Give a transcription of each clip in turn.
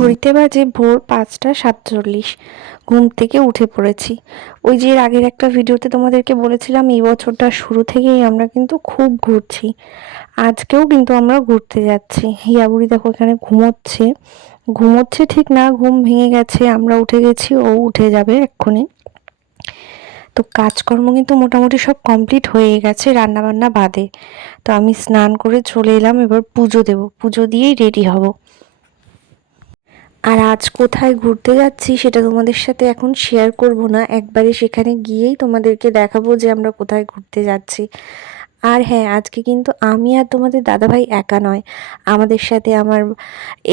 ঘড়িতে বাজে ভোর ৫টা ৪৭। ঘুম থেকে উঠে পড়েছি। ওই যে এর আগের একটা ভিডিওতে তোমাদেরকে বলেছিলাম এই বছরটা শুরু থেকেই আমরা কিন্তু খুব ঘুরছি। আজকেও কিন্তু আমরা ঘুরতে যাচ্ছি। হিয়া বুড়ি দেখো এখানে ঘুমোচ্ছে। ঘুমোচ্ছে ঠিক না, ঘুম ভেঙে গেছে, আমরা উঠে গেছি, ও উঠে যাবে এক্ষুনি। তো কাজকর্ম কিন্তু মোটামুটি সব কমপ্লিট হয়ে গেছে রান্নাবান্না বাদে। তো আমি স্নান করে চলে এলাম, এবার পুজো দেব, পুজো দিয়েই রেডি হব। আর আজ কোথায় ঘুরতে যাচ্ছি সেটা তোমাদের সাথে এখন শেয়ার করব না, একবারে সেখানে গিয়েই তোমাদেরকে দেখাবো যে আমরা কোথায় ঘুরতে যাচ্ছি। আর হ্যাঁ, আজকে কিন্তু আমি আর তোমাদের দাদাভাই একা নয়, আমাদের সাথে আমার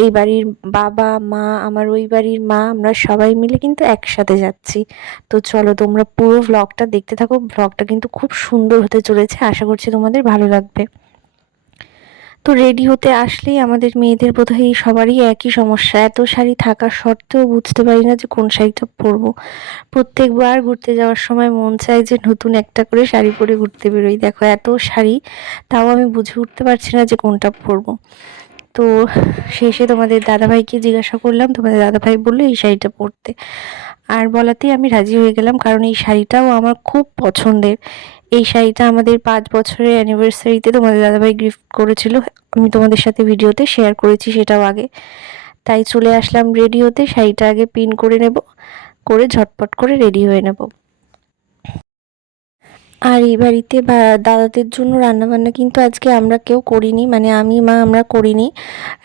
এই বাড়ির বাবা মা, আমার ওই বাড়ির মা, আমরা সবাই মিলে কিন্তু একসাথে যাচ্ছি। তো চলো তোমরা পুরো ভ্লগটা দেখতে থাকো, ভ্লগটা কিন্তু খুব সুন্দর হতে চলেছে, আশা করছি তোমাদের ভালো লাগবে। তো রেডি হতে আসলেই আমাদের মেয়েদের বোধহয় সবারই একই সমস্যা, এত শাড়ি থাকা সত্ত্বেও বুঝতে পারি না যে কোন শাড়িটা পরবো। প্রত্যেকবার ঘুরতে যাওয়ার সময় মন চায় যে নতুন একটা করে শাড়ি পরে ঘুরতে বেরোই, দেখো এত শাড়ি, তাও আমি বুঝে উঠতে পারছি না যে কোনটা পরবো। তো শেষে তোমাদের দাদাভাইকে জিজ্ঞাসা করলাম, তোমাদের দাদাভাই বললো এই শাড়িটা পরতে, আর বলাতেই আমি রাজি হয়ে গেলাম, কারণ এই শাড়িটাও আমার খুব পছন্দের। এই শাড়িটা আমাদের 5 বছরের অ্যানিভার্সারিতে তোমাদের দাদাভাই গিফট করেছিল, আমি তোমাদের সাথে ভিডিওতে শেয়ার করেছি সেটাও আগে। তাই চলে আসলাম রেডি হতে, শাড়িটা আগে পিন করে নেব, করে ঝটপট করে রেডি হয়ে নেব। আর এই বাড়িতে দাদাদের জন্য রান্নাবান্না কিন্তু আজকে আমরা কেউ করিনি, মানে আমি মা আমরা করিনি।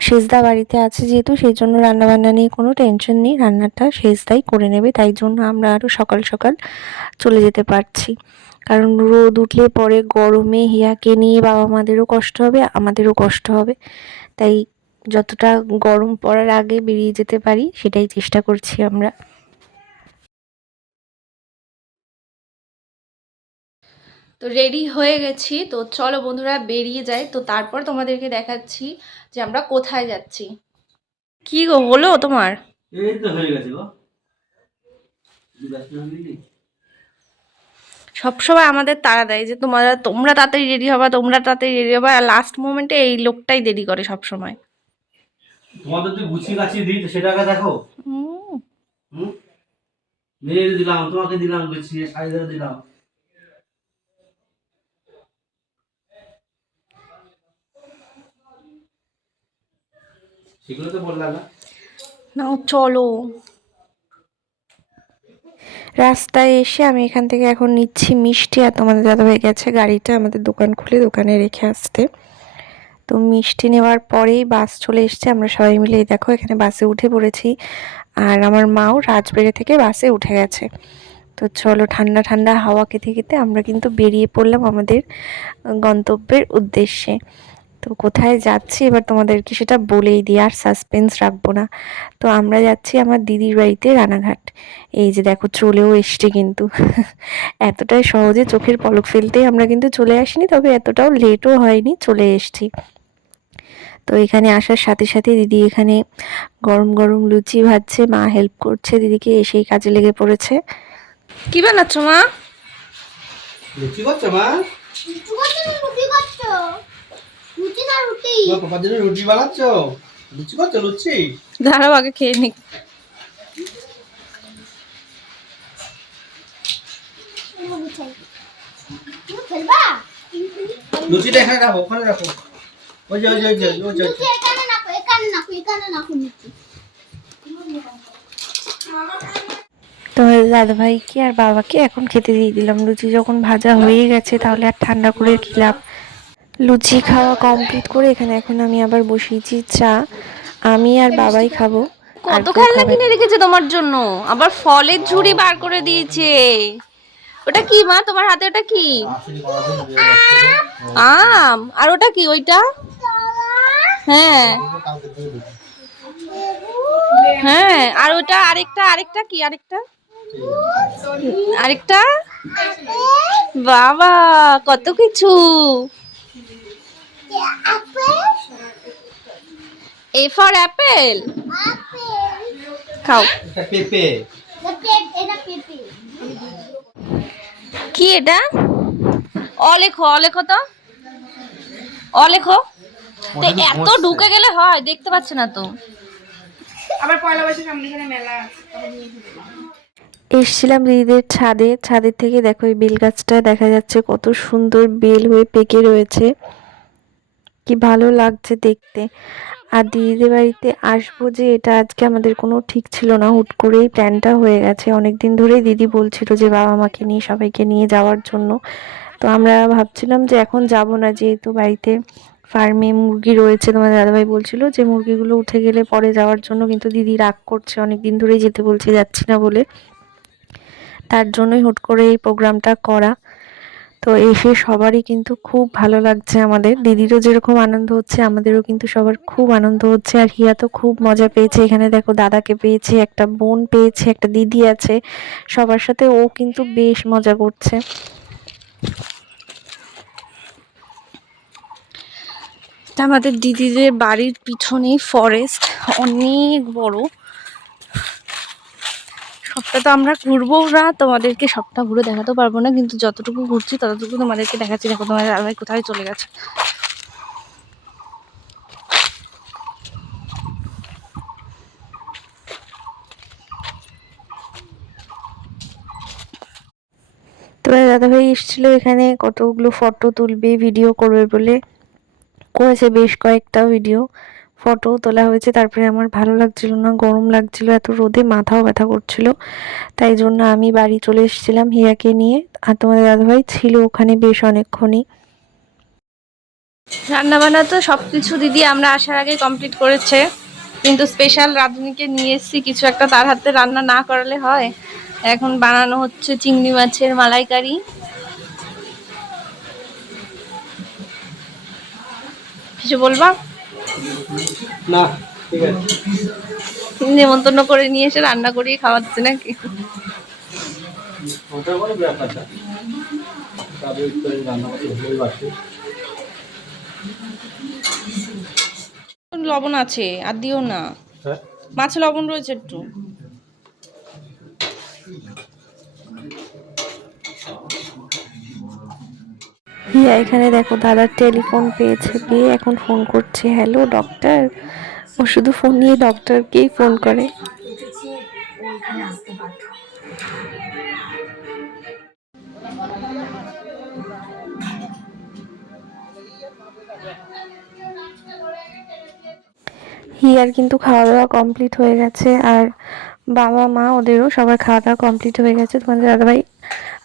সেজদা বাড়িতে আছে যেহেতু, সেই জন্য রান্নাবান্না নিয়ে কোনো টেনশন নেই, রান্নাটা সেজদাই করে নেবে, তাই জন্য আমরা আরও সকাল সকাল চলে যেতে পারছি। কারণ রোদ উঠলে পরে গরমে হিয়াকে নিয়ে বাবা মাদেরও কষ্ট হবে, আমাদেরও কষ্ট হবে, তাই যতটা গরম পড়ার আগে বেরিয়ে যেতে পারি সেটাই চেষ্টা করছি আমরা। তো রেডি হয়ে গেছি, তো চলো বন্ধুরা বেরিয়ে যাই, তো তারপর তোমাদেরকে দেখাচ্ছি যে আমরা কোথায় যাচ্ছি। কি গো হলো তোমার? এই তো হয়ে গেছে গো। সবসময় আমাদের তাড়া দেয় যে তোমরা তাড়াতাড়ি রেডি হবা, তোমরা তাড়াতাড়ি রেডি হবা, আর লাস্ট মোমেন্টে এই লোকটাই দেরি করে সব সময়। তোমাদের তো গুছিয়ে গাছিয়ে দিই, সেটাকে দেখো। হুম, মেয়ের দিলাম, তোমাকে দিলাম, গুছিয়ে শাড়িটা দিলাম। সেগুলো তো বললাম না। নাও চলো। রাস্তায় এসে আমি এখান থেকে এখন নিচ্ছি মিষ্টি, আর তোমাদের দাদাভাই গেছে গাড়িটা আমাদের দোকান খুলে দোকানে রেখে আসতে। তো মিষ্টি নেওয়ার পরেই বাস চলে এসছে, আমরা সবাই মিলে দেখো এখানে বাসে উঠে পড়েছি, আর আমার মাও রাজবেড়ে থেকে বাসে উঠে গেছে। তো চলো ঠান্ডা ঠান্ডা হাওয়া খেতে খেতে আমরা কিন্তু বেরিয়ে পড়লাম আমাদের গন্তব্যের উদ্দেশ্যে। তো কোথায় যাচ্ছি এবার তোমাদেরকে সেটা বলেই দিই, আর সাসপেন্স রাখবো না। তো আমরা যাচ্ছি আমার দিদির বাড়িতে রানাঘাট। এই যে দেখো চলেও এসছি কিন্তু এতটাই সহজে চোখের পলক ফেলতেই আমরা কিন্তু চলে আসিনি, তবে এতটাও লেটও হয়নি, চলে এসছি। তো এখানে আসার সাথে সাথে দিদি এখানে গরম গরম লুচি ভাজছে, মা হেল্প করছে দিদিকে, এসেই কাজে লেগে পড়েছে। কি বানাচ্ছ মা? লুচি করছো মা? রুটি করছো? রুটি না রুটি? তোমার পাপার জন্য রুটি বানাচ্ছো? লুচি করছো? লুচি দাঁড়াও আগে খেয়ে নি। লুচিটা এখানে রাখো, ওখানে রাখো। ওই যে ওই যে ওই যে ওই যে লুচি এখানে রাখো, এখানে রাখো, এখানে রাখো লুচি। তোমাদের দাদাভাইকে আর বাবাকে এখন খেতে দিয়ে দিলাম, লুচি যখন ভাজা হয়ে গেছে তাহলে আর ঠান্ডা করে কি লাভ। লুচি খাওয়া কমপ্লিট করে এখানে এখন আমি আবার বসিয়েছি চা, আমি আর বাবাই খাবো, আর কত কেউ খেলনা খাবে কিনে না। রেখেছে তোমার জন্য, আবার ফলের ঝুড়ি বার করে দিয়েছে। ওটা কি মা তোমার হাতে? ওটা কি? আম। আর ওটা কি? ওইটা? হ্যাঁ হ্যাঁ। আর ওটা আরেকটা, আরেকটা কি? আরেকটা, আরেকটা। বাবা কত কিছু। A for Apple. খাও। এটা পেঁপে। এটা পেঁপে। কি এটা? অ লেখো, অ লেখো তো, অ লেখো। তো এত ঢুকে গেলে হয়? দেখতে পাচ্ছে না তো। আবার পয়লা বৈশাখ আমাদের এখানে মেলা আছে, তখন নিয়ে ঘুরে যাবো। এসছিলাম দিদিদের ছাদে, ছাদের থেকে দেখো এই বেল গাছটা দেখা যাচ্ছে কত সুন্দর বেল হয়ে পেকে রয়েছে, কি ভালো লাগছে দেখতে। আর দিদিদের বাড়িতে আসবো যে এটা আজকে আমাদের কোনো ঠিক ছিল না, হুট করেই প্ল্যানটা হয়ে গেছে। অনেক দিন ধরেই দিদি বলছিল যে বাবা মাকে নিয়ে সবাইকে নিয়ে যাওয়ার জন্য। তো আমরা ভাবছিলাম যে এখন যাব না, যেহেতু বাড়িতে ফার্মে মুরগি রয়েছে। তোমাদের দাদাভাই বলছিল যে মুরগিগুলো উঠে গেলে পরে যাওয়ার জন্য, কিন্তু দিদি রাগ করছে, অনেক দিন ধরেই যেতে বলছে, যাচ্ছি না বলে। তার জন্যই হুট করে এই প্রোগ্রামটা করা। তো এসে সবারই কিন্তু খুব ভালো লাগছে, আমাদের দিদিরও যেরকম আনন্দ হচ্ছে আমাদেরও কিন্তু সবার খুব আনন্দ হচ্ছে। আর হিয়া তো খুব মজা পেয়েছে, এখানে দেখো দাদাকে পেয়েছে, একটা বোন পেয়েছে, একটা দিদি আছে, সবার সাথে ও কিন্তু বেশ মজা করছে। আমাদের দিদিদের বাড়ির পিছনেই ফরেস্ট, অনেক বড়। সবটা তো আমরা ঘুরবো না, তোমাদেরকে সবটা ঘুরে দেখাতে পারবো না, কিন্তু যতটুকু ঘুরছি ততটুকু তোমাদেরকে দেখাচ্ছি। দেখো তোমাদের দাদাভাই কোথায় চলে গেছে। তোমার দাদাভাই এসেছিল এখানে, কতগুলো ফটো তুলবে, ভিডিও করবে বলে করেছে, বেশ কয়েকটা ভিডিও ফটো তোলা হয়েছে। তারপরে আমার ভালো লাগছিল না, গরম লাগছিল, এত রোদে মাথাও ব্যথা করছিল, তাই জন্য আমি বাড়ি চলে এসেছিলাম হিয়াকে নিয়ে। আর তোমাদের দাদাভাই ছিল ওখানে বেশ অনেকক্ষণই। রান্না বান্না তো সবকিছু দিদি আমরা আসার আগে কমপ্লিট করেছে, কিন্তু স্পেশাল রাঁধুনিকে নিয়ে এসেছি, কিছু একটা তার হাতে রান্না না করালে হয়। এখন বানানো হচ্ছে চিংড়ি মাছের মালাইকারি। কিছু বলবা? না, ঠিক আছে। নেমন্তন্ন করে নিয়ে এসে রান্না করিয়ে খাওয়াচ্ছে নাকি? ওটা কোনো ব্যাপার না, তবে একটু রান্না করতে ভালোই বাসে। লবণ আছে, আর দিও না, হ্যাঁ, মাছে লবণ রয়েছে একটু। হিয়া এখানে দেখো দাদার টেলিফোন পেয়েছে, পেয়ে এখন ফোন করছে, হ্যালো ডক্টর। ও শুধু ফোন নিয়ে ডক্টরকেই ফোন করে। হিয়ার কিন্তু খাওয়া দাওয়া কমপ্লিট হয়ে গেছে, আর বাবা মা ওদেরও সবার খাওয়া দাওয়া কমপ্লিট হয়ে গেছে। তোমাদের দাদাভাই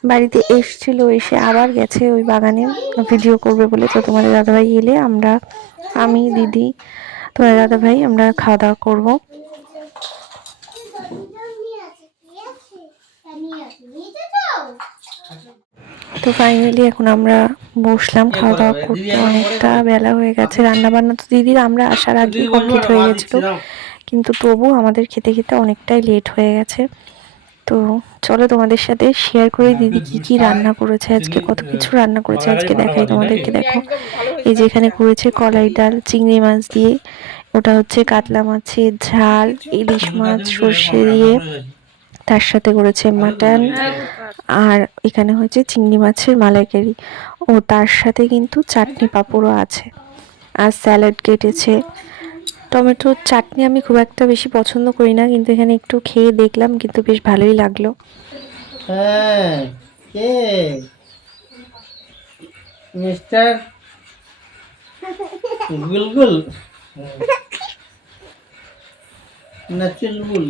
বাড়িতে এসছিল, এসে আবার গেছে ওই বাগানে ভিডিও করবে বলে। তো তোমাদের দাদাভাই এলে আমরা, আমি, দিদি, তোমাদের দাদাভাই আমরা খাওয়া দাওয়া করবো। তো ফাইনালি এখন আমরা বসলাম খাওয়া দাওয়া করতে, অনেকটা বেলা হয়ে গেছে। রান্না বান্না তো দিদির আমরা আসার আগে কমপ্লিট হয়ে গেছিল, কিন্তু তবু আমাদের খেতে খেতে অনেকটাই লেট হয়ে গেছে। তো চলো তোমাদের সাথে শেয়ার করে দিদি কি কি রান্না করেছে আজকে, কত কিছু রান্না করেছে আজকে দেখাই তোমাদেরকে। দেখো এই যে এখানে করেছে কলাই ডাল চিংড়ি মাছ দিয়ে, ওটা হচ্ছে কাতলা মাছের ঝাল, ইলিশ মাছ সর্ষে দিয়ে, তার সাথে করেছে মাটন, আর এখানে হচ্ছে চিংড়ি মাছের মালাইকারি, ও তার সাথে কিন্তু চাটনি পাঁপড়ও আছে, আর স্যালাড কেটেছে। টমেটোর চাটনি আমি খুব একটা বেশি পছন্দ করি না, কিন্তু এখানে একটু খেয়ে দেখলাম, কিন্তু বেশ ভালোই লাগলো। হ্যাঁ, কে মিস্টার গুলগুল না চুলবুল?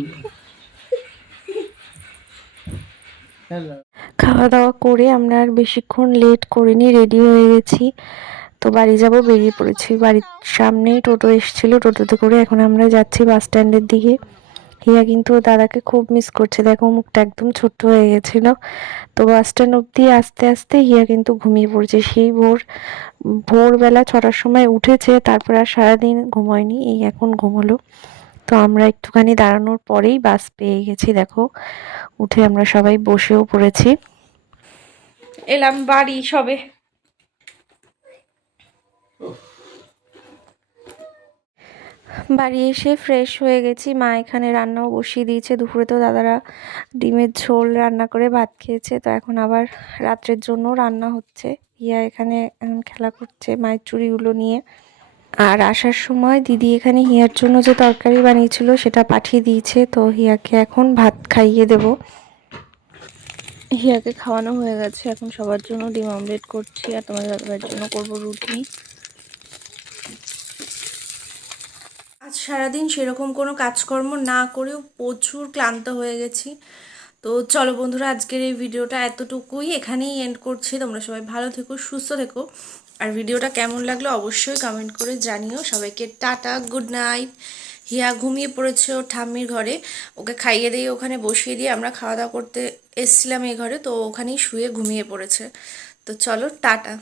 হ্যালো। খাওয়া দাওয়া করে আমরা আর বেশিক্ষণ লেট করিনি, রেডি হয়ে গেছি। তো বাড়ি যাব, বেরিয়ে পড়েছি। বাড়ির সামনেই টোটো এসেছিল, টোটোতে করে এখন আমরা যাচ্ছি বাস স্ট্যান্ডের দিকে। হিয়া কিন্তু ওর দাদাকে খুব মিস করছে, দেখো মুখটা একদম ছোট্ট হয়ে গেছিল। তো বাস স্ট্যান্ড অব্দি আস্তে আস্তে হিয়া কিন্তু ঘুমিয়ে পড়ছে, সেই ভোরবেলা 6টার সময় উঠেছে, তারপর আর সারাদিন ঘুমোয়নি, এই এখন ঘুমোলো। তো আমরা একটুখানি দাঁড়ানোর পরেই বাস পেয়ে গেছি, দেখো উঠে আমরা সবাই বসেও পড়েছি। এলাম বাড়ি সবে। বাড়ি এসে ফ্রেশ হয়ে গেছি, মা এখানে রান্নাও বসিয়ে দিয়েছে। দুপুরে তো দাদারা ডিমের ঝোল রান্না করে ভাত খেয়েছে, তো এখন আবার রাত্রের জন্য রান্না হচ্ছে। ইয়া এখানে খেলা করছে মায়ের চুড়িগুলো নিয়ে। আর আসার সময় দিদি এখানে হিয়ার জন্য যে তরকারি বানিয়েছিল সেটা পাঠিয়ে দিয়েছে, তো হিয়াকে এখন ভাত খাইয়ে দেব। হিয়াকে খাওয়ানো হয়ে গেছে, এখন সবার জন্য ডিম অমলেট করছি আর তোমাদের দাদাভাইয়ের জন্য করব রুটি। আজ সারাদিন সেরকম কোনো কাজকর্ম না করেও প্রচুর ক্লান্ত হয়ে গেছি। তো চলো বন্ধুরা, আজকের এই ভিডিওটা এতটুকুই, এখানেই এন্ড করছি। তোমরা সবাই ভালো থেকো, সুস্থ থেকো, আর ভিডিওটা কেমন লাগলো অবশ্যই কমেন্ট করে জানিও। সবাইকে টাটা, গুড নাইট। হিয়া ঘুমিয়ে পড়েছে ওর ঠাম্মির ঘরে, ওকে খাইয়ে দিয়ে ওখানে বসিয়ে দিয়ে আমরা খাওয়া দাওয়া করতে এসছিলাম এই ঘরে, তো ওখানেই শুয়ে ঘুমিয়ে পড়েছে। তো চলো টাটা।